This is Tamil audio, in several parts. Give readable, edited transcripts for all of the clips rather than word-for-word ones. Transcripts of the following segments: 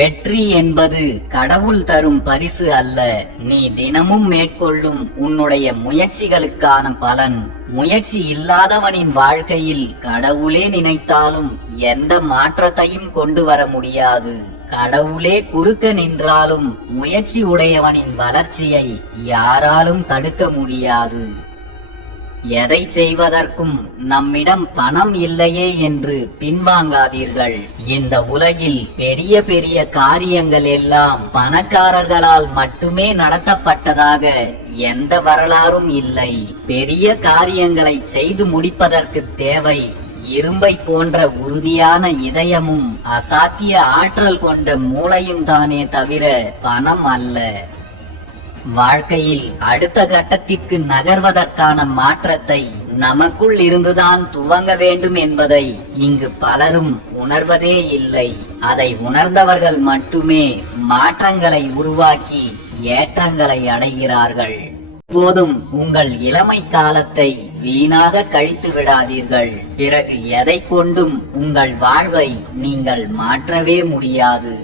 வெற்றி என்பது கடவுள் தரும் பரிசு அல்ல, நீ தினமும் மேற்கொள்ளும் உன்னுடைய முயற்சிகளுக்கான பலன். முயற்சி இல்லாதவனின் வாழ்க்கையில் கடவுளே நினைத்தாலும் எந்த மாற்றத்தையும் கொண்டு வர முடியாது. கடவுளே குறுக்க நின்றாலும் முயற்சி உடையவனின் வளர்ச்சியை யாராலும் தடுக்க முடியாது. எதை செய்வதற்கும் நம்மிடம் பணம் இல்லையே என்று பின்வாங்காதீர்கள். இந்த உலகில் பெரிய பெரிய காரியங்கள் எல்லாம் பணக்காரர்களால் மட்டுமே நடத்தப்பட்டதாக எந்த வரலாறும் இல்லை. பெரிய காரியங்களை செய்து முடிப்பதற்கு தேவை இரும்பை போன்ற உறுதியான இதயமும் அசாத்திய ஆற்றல் கொண்ட மூளையும் தானே தவிர பணம் அல்ல. வாழ்க்கையில் அடுத்த கட்டத்திற்கு நகர்வதற்கான மாற்றத்தை நமக்குள் இருந்துதான் துவங்க வேண்டும் என்பதை இங்கு பலரும் உணர்வதே இல்லை. அதை உணர்ந்தவர்கள் மட்டுமே மாற்றங்களை உருவாக்கி ஏற்றங்களை அடைகிறார்கள். போதும் உங்கள் இளமை காலத்தை வீணாக கழித்து விடாதீர்கள். பிறகு எதை கொண்டும் உங்கள் வாழ்வை நீங்கள் மாற்றவே முடியாது.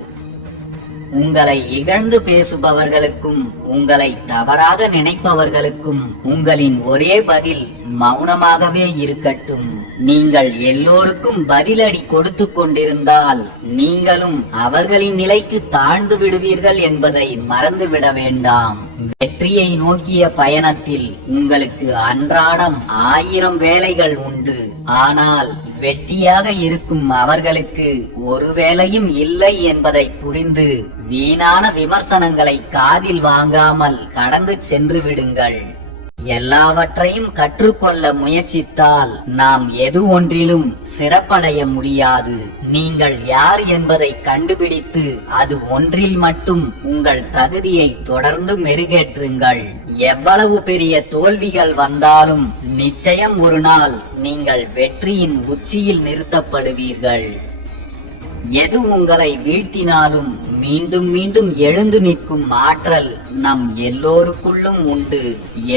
உங்களை இகழ்ந்து பேசுபவர்களுக்கும் உங்களை தவறாக நினைப்பவர்களுக்கும் உங்களின் ஒரே பதில் மௌனமாகவே இருக்கட்டும். நீங்கள் எல்லோருக்கும் பதிலடி கொடுத்து கொண்டிருந்தால் நீங்களும் அவர்களின் நிலைக்கு தாழ்ந்து விடுவீர்கள் என்பதை மறந்துவிட வேண்டாம். வெற்றியை நோக்கிய பயணத்தில் உங்களுக்கு அன்றாடம் 1000 வேலைகள் உண்டு. ஆனால் வெற்றியாக இருக்கும் அவர்களுக்கு ஒரு வேலையும் இல்லை என்பதை புரிந்து வீணான விமர்சனங்களை காதில் வாங்காமல் கடந்து சென்று விடுங்கள். எல்லாவற்றையும் கற்றுக்கொள்ள முயற்சித்தால் நாம் எது ஒன்றிலும் சிறப்படைய முடியாது. நீங்கள் யார் என்பதை கண்டுபிடித்து அது ஒன்றில் மட்டும் உங்கள் தகுதியை தொடர்ந்து மெருகேற்றுங்கள். எவ்வளவு பெரிய தோல்விகள் வந்தாலும் நிச்சயம் ஒரு நாள் நீங்கள் வெற்றியின் உச்சியில் நிறுத்தப்படுவீர்கள். எது உங்களை வீழ்த்தினாலும் மீண்டும் மீண்டும் எழுந்து நிற்கும் ஆற்றல் நம் எல்லோருக்குள்ளும் உண்டு.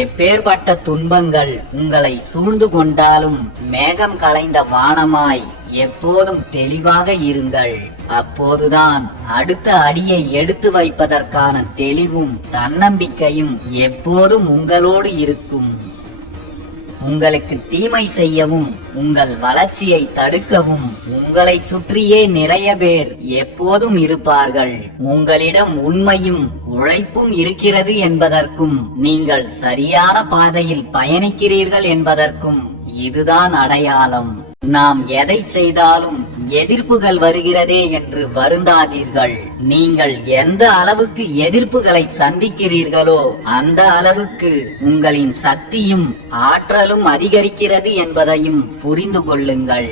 எப்பேற்பட்ட துன்பங்கள் உங்களை சூழ்ந்து கொண்டாலும் மேகம் கலைந்த வானமாய் எப்போதும் தெளிவாக இருங்கள். அப்போதுதான் அடுத்த அடியை எடுத்து வைப்பதற்கான தெளிவும் தன்னம்பிக்கையும் எப்போதும் உங்களோடு இருக்கும். உங்களுக்கு தீமை செய்யவும் உங்கள் வளர்ச்சியை தடுக்கவும் உங்களை சுற்றியே நிறைய பேர் எப்போதும் இருப்பார்கள். உங்களிடம் உண்மையும் உழைப்பும் இருக்கிறது என்பதற்கும் நீங்கள் சரியான பாதையில் பயணிக்கிறீர்கள் என்பதற்கும் இதுதான் அடையாளம். நாம் எதை செய்தாலும் எதிர்ப்புகள் வருகிறதே என்று வருந்தாதீர்கள். நீங்கள் எந்த அளவுக்கு எதிர்ப்புகளை சந்திக்கிறீர்களோ அந்த அளவுக்கு உங்களின் சக்தியும் ஆற்றலும் அதிகரிக்கிறது என்பதையும் புரிந்து கொள்ளுங்கள்.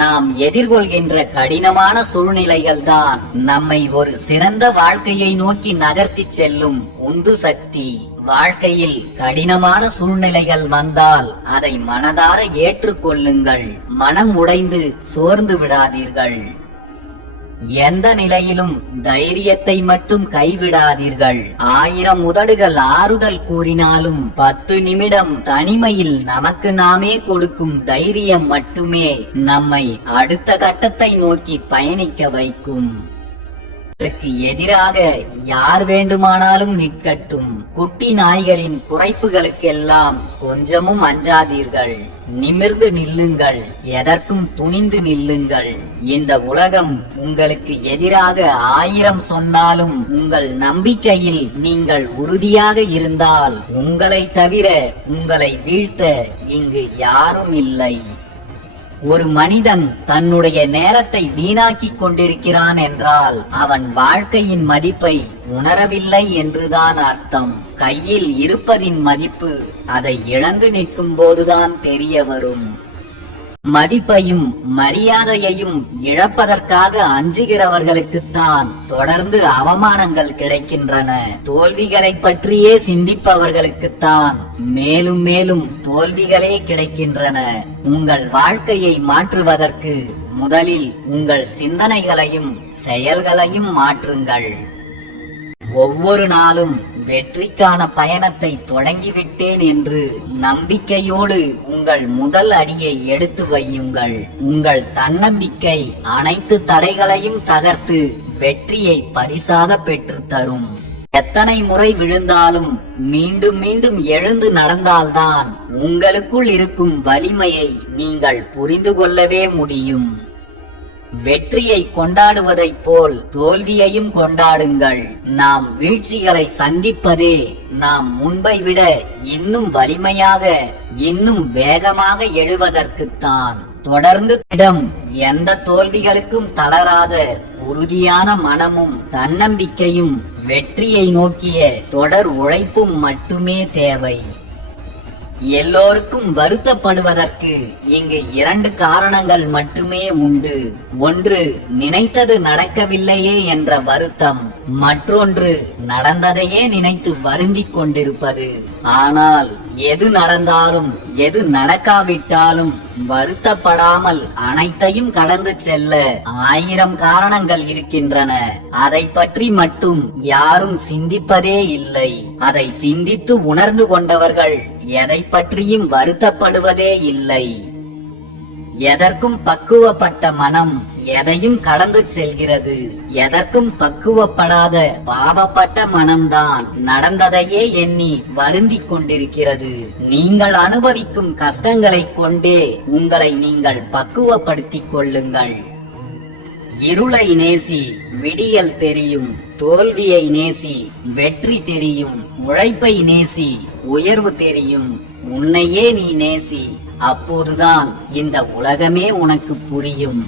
நாம் எதிர்கொள்கின்ற கடினமான சூழ்நிலைகள் தான் நம்மை ஒரு சிறந்த வாழ்க்கையை நோக்கி நகர்த்தி செல்லும் உந்து சக்தி. வாழ்க்கையில் கடினமான சூழ்நிலைகள் வந்தால் அதை மனதார ஏற்றுக்கொள்ளுங்கள். மனம் உடைந்து சோர்ந்து விடாதீர்கள். எந்த நிலையிலும் தைரியத்தை மட்டும் கைவிடாதீர்கள். 1000 உதடுகள் ஆறுதல் கூறினாலும் 10 நிமிடம் தனிமையில் நமக்கு நாமே கொடுக்கும் தைரியம் மட்டுமே நம்மை அடுத்த கட்டத்தை நோக்கி பயணிக்க வைக்கும். எதிராக யார் வேண்டுமானாலும் நிற்கட்டும். குட்டி நாய்களின் குறைப்புகளுக்கெல்லாம் கொஞ்சமும் அஞ்சாதீர்கள். நிமிர்ந்து நில்லுங்கள். எதற்கும் துணிந்து நில்லுங்கள். இந்த உலகம் உங்களுக்கு எதிராக 1000 சொன்னாலும் உங்கள் நம்பிக்கையில் நீங்கள் உறுதியாக இருந்தால் உங்களை தவிர உங்களை வீழ்த்த இங்கு யாரும் இல்லை. ஒரு மனிதன் தன்னுடைய நேரத்தை வீணாக்கிக் கொண்டிருக்கிறான் என்றால் அவன் வாழ்க்கையின் மதிப்பை உணரவில்லை என்றுதான் அர்த்தம். கையில் இருப்பதின் மதிப்பு அதை இழந்து நிற்கும் போதுதான் தெரிய வரும். மதிப்பையும் மரியாதையையும் இழப்பதற்காக அஞ்சுகிறவர்களுக்குத்தான் தொடர்ந்து அவமானங்கள் கிடைக்கின்றன. தோல்விகளை பற்றியே சிந்திப்பவர்களுக்குத்தான் மேலும் மேலும் தோல்விகளே கிடைக்கின்றன. உங்கள் வாழ்க்கையை மாற்றுவதற்கு முதலில் உங்கள் சிந்தனைகளையும் செயல்களையும் மாற்றுங்கள். ஒவ்வொரு நாளும் வெற்றிக்கான பயணத்தை தொடங்கிவிட்டேன் என்று நம்பிக்கையோடு உங்கள் முதல் அடியை எடுத்து வையுங்கள். உங்கள் தன்னம்பிக்கை அனைத்து தடைகளையும் தகர்த்து வெற்றியை பரிசாக பெற்று தரும். எத்தனை முறை விழுந்தாலும் மீண்டும் மீண்டும் எழுந்து நடந்தால்தான் உங்களுக்குள் இருக்கும் வலிமையை நீங்கள் புரிந்து கொள்ளவே முடியும். வெற்றியை கொண்டாடுவதைப் போல் தோல்வியையும் கொண்டாடுங்கள். நாம் வீழ்ச்சிகளை சந்திப்பதே நாம் முன்பை விட இன்னும் வலிமையாக, இன்னும் வேகமாக எழுவதற்குத்தான். தொடர்ந்து எந்த தோல்விகளுக்கும் தளராத உறுதியான மனமும் தன்னம்பிக்கையும் வெற்றியை நோக்கிய தொடர் உழைப்பும் மட்டுமே தேவை. எல்லோருக்கும் வருத்தப்படுவதற்கு இங்கு 2 காரணங்கள் மட்டுமே உண்டு. ஒன்று, நினைத்தது நடக்கவில்லையே என்ற வருத்தம். மற்றொன்று, நடந்ததையே நினைத்து வருந்திக் கொண்டிருப்பது. ஆனால் எது நடந்தாலும் எது நடக்காவிட்டாலும் வருத்தப்படாமல் அனைத்தையும் கடந்து செல்ல 1000 காரணங்கள் இருக்கின்றன. அதை பற்றி மட்டும் யாரும் சிந்திப்பதே இல்லை. அதை சிந்தித்து உணர்ந்து கொண்டவர்கள் எதை பற்றியும் வருத்தப்படுவதே இல்லை. எதற்கும் பக்குவப்பட்ட மனம் எதையும் கடந்து செல்கிறது. எதற்கும் பக்குவப்படாத பாவப்பட்ட மனம்தான் நடந்ததையே எண்ணி வருந்திக் கொண்டிருக்கிறது. நீங்கள் அனுபவிக்கும் கஷ்டங்களை கொண்டே உங்களை நீங்கள் பக்குவப்படுத்திக் கொள்ளுங்கள். இருளை நேசி, விடியல் தெரியும். தோல்வியை நேசி, வெற்றி தெரியும். உழைப்பை நேசி, உயர்வு தெரியும். உன்னையே நீ நேசி, அப்போதுதான் இந்த உலகமே உனக்கு புரியும்.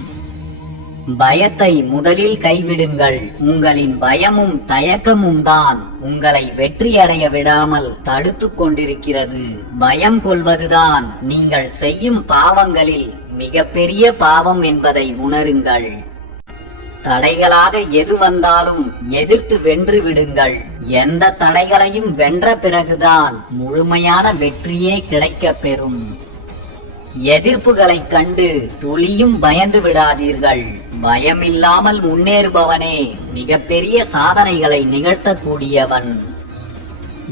பயத்தை முதலில் கைவிடுங்கள். உங்களின் பயமும் தயக்கமும் தான் உங்களை வெற்றியடைய விடாமல் தடுத்து கொண்டிருக்கிறது. பயம் கொள்வதுதான் நீங்கள் செய்யும் பாவங்களில் மிகப்பெரிய பாவம் என்பதை உணருங்கள். தடைகளாக எது வந்தாலும் எதிர்த்து வென்று விடுங்கள். எந்த தடைகளையும் வென்ற பிறகுதான் முழுமையான வெற்றியே கிடைக்கப் பெறும். எதிர்ப்புகளை கண்டு துளியும் பயந்து விடாதீர்கள். பயமில்லாமல் முன்னேறுபவனே மிகப்பெரிய சாதனைகளை நிகழ்த்தக்கூடியவன்.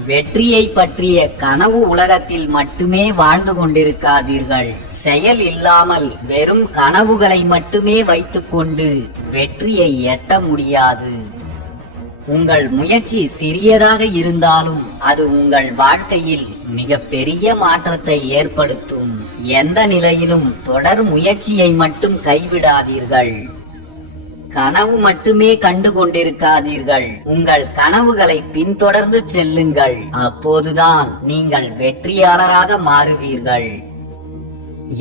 வெற்றியை பற்றிய கனவு உலகத்தில் மட்டுமே வாழ்ந்து கொண்டிருக்காதீர்கள். செயல் இல்லாமல் வெறும் கனவுகளை மட்டுமே வைத்துக்கொண்டு வெற்றியை எட்ட முடியாது. உங்கள் முயற்சி சிறியதாக இருந்தாலும் அது உங்கள் வாழ்க்கையில் மிகப்பெரிய மாற்றத்தை ஏற்படுத்தும். எந்த நிலையிலும் தொடர் முயற்சியை மட்டும் கைவிடாதீர்கள். கனவு மட்டுமே கண்டு கொண்டிருக்காதீர்கள். உங்கள் கனவுகளை பின்தொடர்ந்து செல்லுங்கள். அப்போதுதான் நீங்கள் வெற்றியாளராக மாறுவீர்கள்.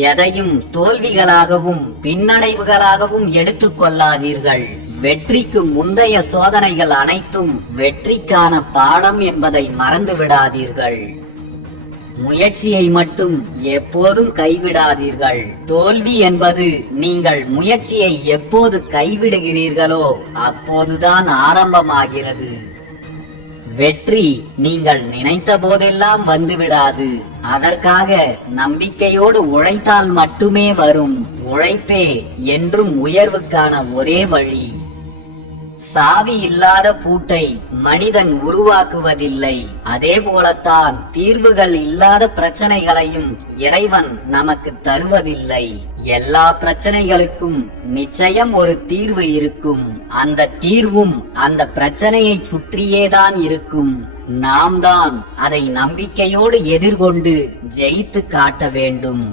எதையும் தோல்விகளாகவும் பின்னடைவுகளாகவும் எடுத்துக் கொள்ளாதீர்கள். வெற்றிக்கு முந்தைய சோதனைகள் அனைத்தும் வெற்றிக்கான பாடம் என்பதை மறந்து விடாதீர்கள். முயற்சியை மட்டும் எப்போதும் கைவிடாதீர்கள். தோல்வி என்பது நீங்கள் முயற்சியை எப்போது கைவிடுகிறீர்களோ அப்போதுதான் ஆரம்பமாகிறது. வெற்றி நீங்கள் நினைத்த போதெல்லாம் வந்துவிடாது. அதற்காக நம்பிக்கையோடு உழைத்தால் மட்டுமே வரும். உழைப்பே என்றும் உயர்வுக்கான ஒரே வழி. சாவி இல்லாத பூட்டை மனிதன் உருவாக்குவதில்லை. அதே போலத்தான் தீர்வுகள் இல்லாத பிரச்சனைகளையும் இறைவன் நமக்கு தருவதில்லை. எல்லா பிரச்சனைகளுக்கும் நிச்சயம் ஒரு தீர்வு இருக்கும். அந்த தீர்வும் அந்த பிரச்சனையை சுற்றியேதான் இருக்கும். நாம் தான் அதை நம்பிக்கையோடு எதிர்கொண்டு ஜெயித்து காட்ட வேண்டும்.